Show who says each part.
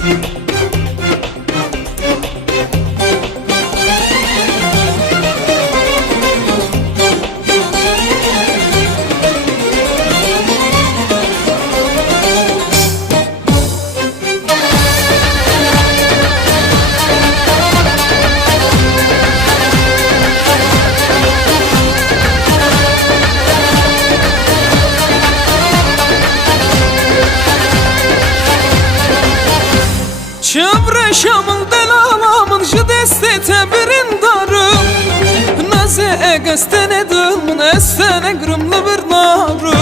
Speaker 1: Thank you. Çevreşamın delamamın Jı deste tebirin darım Naze egestene dımın Estene gırımlı bir narım